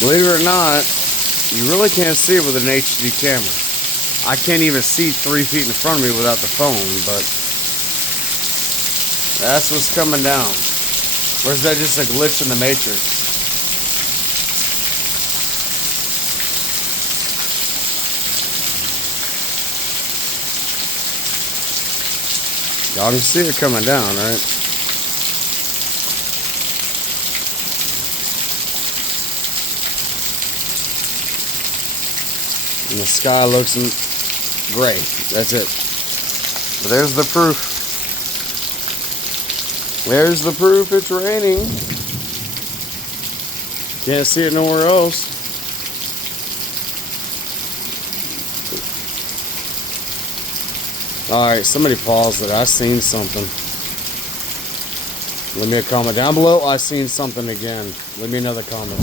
Believe it or not, you really can't see it with an HD camera. I can't even see 3 feet in front of me without the phone, but that's what's coming down. Or is that just a glitch in the matrix? Y'all can see it coming down, right? And the sky looks gray. That's it. But there's the proof. There's the proof it's raining. Can't see it nowhere else. Alright, somebody paused it. I seen something. Leave me a comment down below. I seen something again. Leave me another comment.